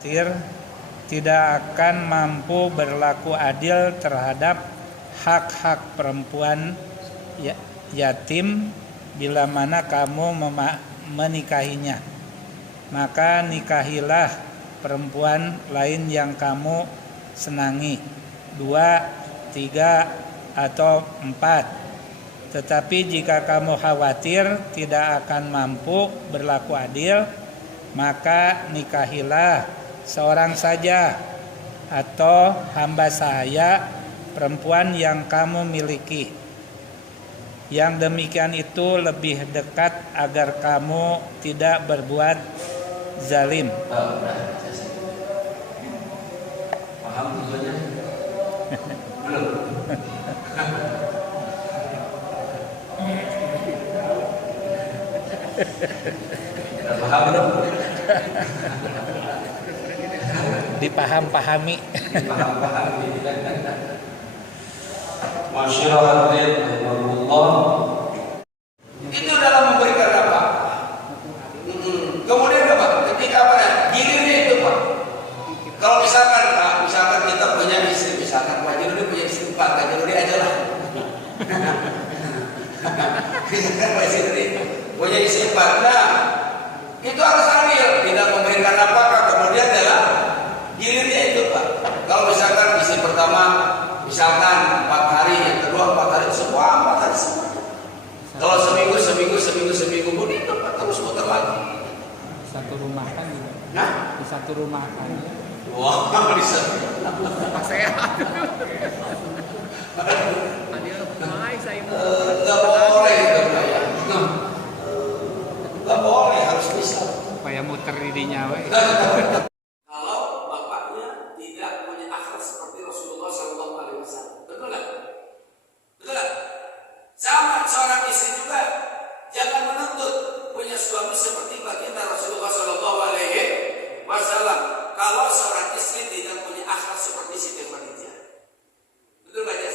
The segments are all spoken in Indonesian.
khawatir tidak akan mampu berlaku adil terhadap hak-hak perempuan yatim bila mana kamu menikahinya. Maka nikahilah perempuan lain yang kamu senangi, 2, 3, atau 4. Tetapi jika kamu khawatir tidak akan mampu berlaku adil, maka nikahilah seorang saja atau hamba sahaya perempuan yang kamu miliki. Yang demikian itu lebih dekat agar kamu tidak berbuat zalim. Paham tujuannya? Belum. Paham belum? Dipaham-pahami. Masyarakat rahimahullah. Itu dalam memberikan apa? Kemudian apa? Ketika apa? Gilirnya itu Pak. Kalau misalkan kita punya istri, misalkan Pak Jirudi punya istri 4, Pak Jirudi aja lah. Misalkan Pak Jirudi punya istri 4, nah itu harus adil, tidak memberikan apakah kemudian adalah gilirnya itu Pak. Kalau misalkan istri pertama misalkan 4 hari, yang kedua 4 hari, semua 4 hari semua. Kalau seminggu pun itu Pak, terus putar lagi. Satu rumah kan gitu. Nah, Di satu rumah kan. wah, bisa. Saya saya Nggak boleh itu Pak ya. Nggak boleh, harus bisa. Supaya muter dirinya we. Kalau bapaknya tidak punya akhlak seperti Rasulullah SAW, betul nggak? Betul nggak? Sama seorang istri juga jangan menuntut punya suami seperti baginda Rasulullah SAW. Kalau seorang istri tidak punya akhlak seperti Siti Khadijah, betul nggak ya?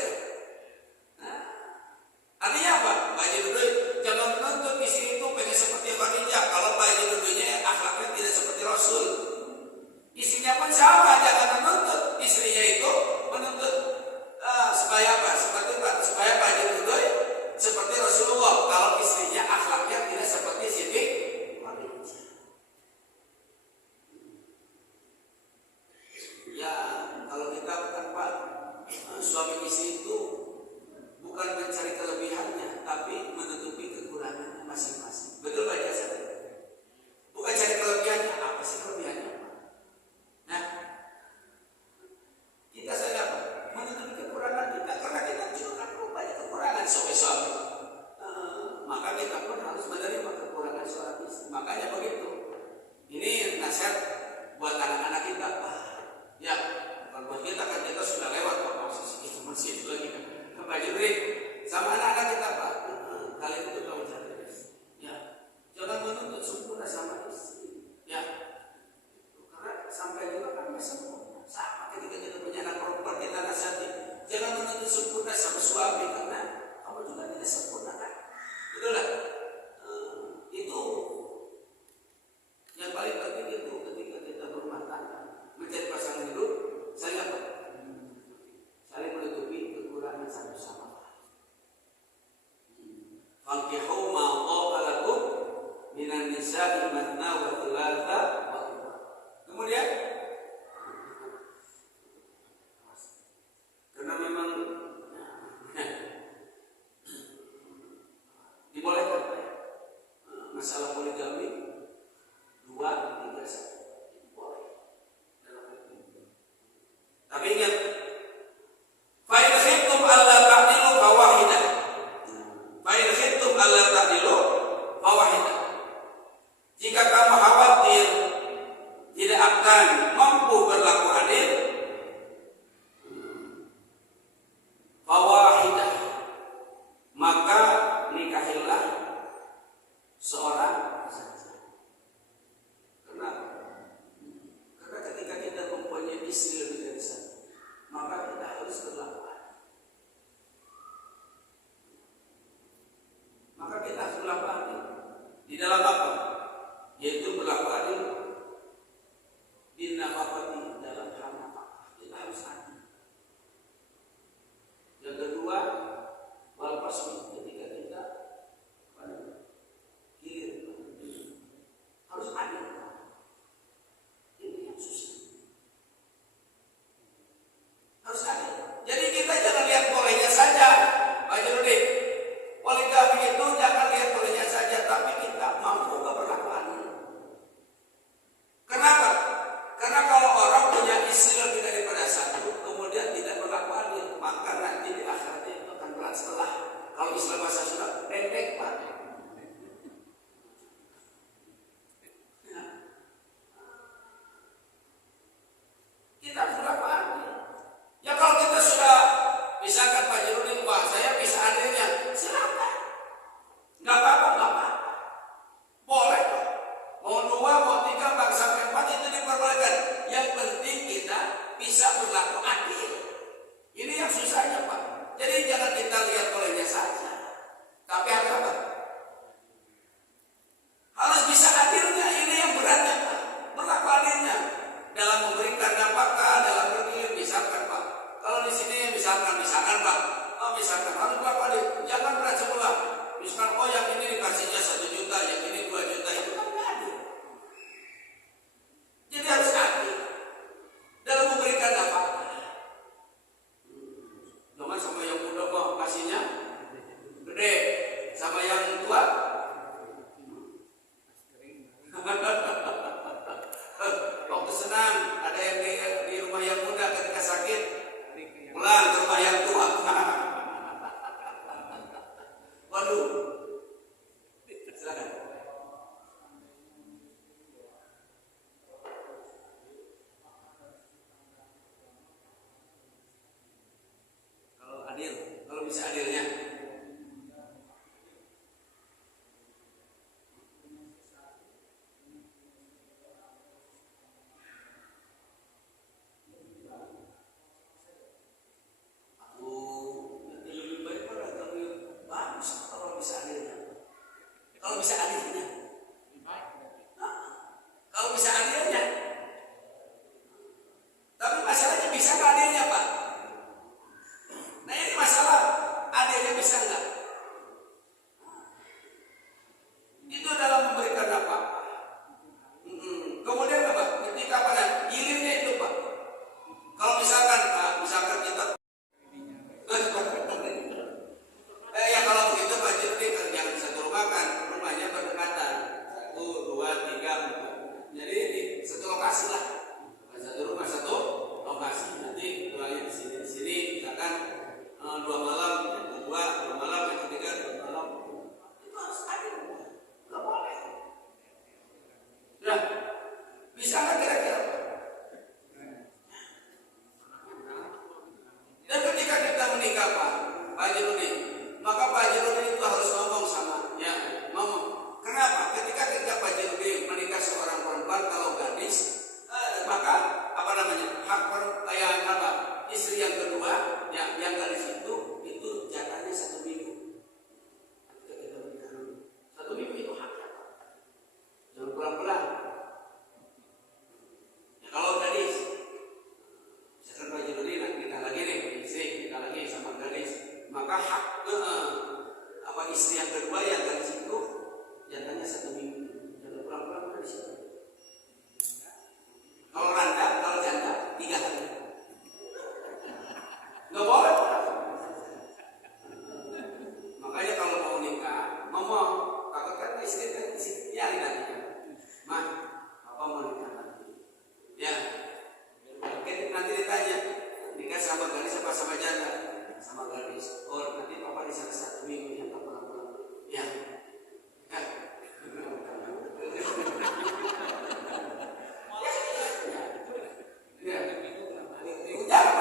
Nah, artinya apa? Pak Jirudi jangan menuntut istri itu pengen seperti Khadijah. Kalau Pak Jirudi akhlaknya tidak seperti Rasul. Istrinya pun sama, jangan menuntut istrinya itu menuntut supaya apa? Supaya Pak Jirudi seperti Rasulullah. Kalau istrinya akhlaknya tidak seperti Siti Khadijah. Ya, kalau kita bukan Pak, suami istri itu bukan mencari kelebihannya, tapi menutupi kekurangannya masing-masing. Betul Pak Jasa? Bukan cari kelebihannya, apa sih kelebihannya Pak? Nah, kita saja apa? Menutupi kekurangan kita, karena kita juga kan banyak kekurangan suami. Maka kita pun harus menerima kekurangan seorang istri. Makanya begitu. Ini nasihat buat anak-anak kita Pak. Ya, kalau buat kita kan kita sudah lewat Pak, masih itu lagi kan. Pak Jirudi sama anak-anak kita Pak, kalian itu tahu cara. Ya, jangan menuntut sempurna sama istri. Ya, karena sampai juga kan sempurna. Sama ketika kita punya anak perempuan kita nasihati, jangan menuntut sempurna sama suami karena kamu juga tidak sempurna kan. Betul lah. Itu yang paling penting itu ketika kita berumah tangga, mencari pasangan hidup, saya apa? Saling menutupi kekurangan satu sama lain. Fankihu ma qaba lakum minan nisa'i matna wa thulatha wa ruba'. Kemudian karena memang dibolehkan masalah poligami 2, 3, 1 boleh. Tapi ingat, fa in khiftum alla ta'dilu fawahidah. Fa in khiftum alla ta'dilu fawahidah. Jika kamu khawatir tidak akan mampu berlaku adil, fawahidah, maka nikahilah seorang saja. Kenapa? Karena ketika kita mempunyai istri lebih dari satu, maka kita harus berlaku adil. Maka kita harus berlaku adil di dalam apa? Yaitu berlaku adil di nafkah harus adil. Yang kedua, wal fasl, ketika kita kirim harus adil. Ini yang susah. Harus adil. Jadi kita jangan lihat bolehnya saja, Pak Jurudin. Poligami itu jangan lihat bolehnya saja, tapi kita mampu juga berlaku adil. Kenapa? Karena kalau orang punya istri lebih daripada satu, kemudian tidak berlaku adil, maka nanti di akhiratnya itu akan berat sebelah. Kalau istilah bahasa Sunda, pendek Pak. Ya. Kita harus berlaku adil. Ya kalau kita sudah, misalkan Pak Jurudin, wah saya bisa adilnya, silakan. Nggak apa-apa, nggak apa-apa. Boleh. Mau 2, mau 3, bahkan sampai 4 itu diperbolehkan. Yang penting kita bisa berlaku adil. Ini yang susahnya Pak. Jadi jangan kita lihat olehnya saja, tapi harus apa? Harus bisa adilnya. Ini yang beratnya Pak. Berlaku adilnya dalam memberikan nafkah, dalam bergilir, misalkan Pak. Kalau di sini misalkan Pak, misalkan harus berlaku adil. Jangan berat sebelah. Misalkan yang ini dikasihnya 1 juta, yang ini 2 juta, itu kan nggak adil. Jadi harus adil dalam memberikan nafkah. Jangan sama yang muda mah kasihnya gede, sama yang tua waktu senang ada yang di rumah yang muda ketika sakit pulang ke rumah yang tua. Waduh, silakan. Kalau adil, kalau bisa adilnya. Lebih baik pada tapi bagus kalau bisa adilnya. Kalau bisa adilnya. Kalau bisa adilnya. Tapi masalahnya bisa nggak adilnya Pak? Nah ini masalah, adilnya bisa nggak? Itu dalam memberikan apa? Kemudian apa? Ketika pada gilirnya itu Pak. Kalau misalkan kita ya kalau begitu Pak Jurudin yang satu rumah kan rumahnya berdekatan 1, 2, 3, 4. Jadi satu lokasi lah. Satu rumah satu lokasi. Nanti rumahnya di sini misalkan 2 malam, yang kedua 2 malam, yang ketiga 2 malam. Itu harus adil. Nggak boleh. Nah, bisa nggak kira-kira Pak? Dan ketika kita menikah Pak Jurudin, maka Pak Jurudin itu harus ngomong sama, ya, ngomong. Kenapa? Ketika Pak Jurudin menikah seorang perempuan, kalau gadis, maka hak yang istri yang kedua, yang gadis itu jatahnya 1 minggu. Ketika kita menikah dulu, 1 minggu itu haknya Pak. Jangan pelan-pelan. Ya kalau gadis, misalkan Pak Jurudin kita lagi nih, istri kita lagi sama gadis, maka hak istri yang kedua yang gadis itu jatahnya 1 minggu. Jangan pulang-pulang dari situ. Kalau janda 3 hari. Nggak boleh. Makanya kalau mau nikah, ngomong, takut kan istri nyari nantinya. Mah, apa mau nikah nanti? Ya, nanti ditanya, nikah sama gadis apa sama janda? Sama gadis. Oh, nanti papa di sana 1 minggu yang tak pulang-pulang. Ya. Ya. Jangan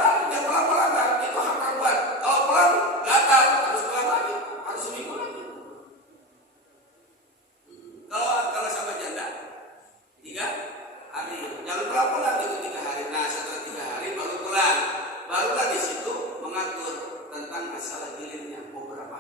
pulang-pulang. Itu hak perempuan. Kalau pulang, gatal. Harus pulang lagi. Harus seminggu lagi. Kalau sama janda, 3 hari. Jangan pulang-pulang itu 3 hari. Nah, setelah 3 hari baru pulang. Barulah di situ mengatur tentang masalah gilirnya. Mau berapa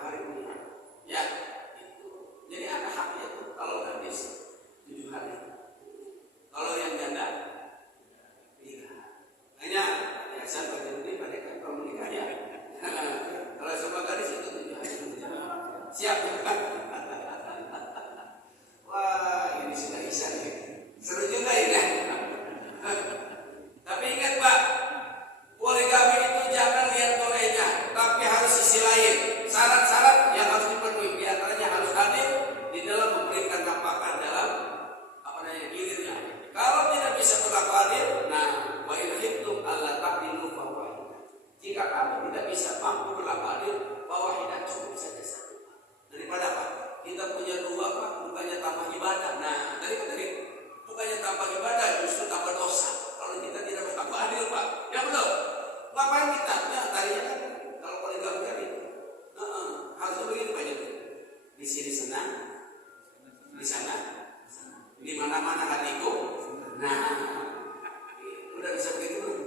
Jika kami tidak bisa mampu berlaku adil, wahidah cukup saja satu. Daripada apa? Kita punya dua Pak, bukannya tambah ibadah. Nah, daripada itu, bukannya tambah ibadah, justru tambah dosa. Kalau kita tidak berlaku adil Pak, ya belum? Ngapain kita? Ya tadinya kan kalau poligami kan itu, harusnya begitu Pak. Di sini senang, di sana, di mana-mana hatiku. Nah, udah bisa begitu.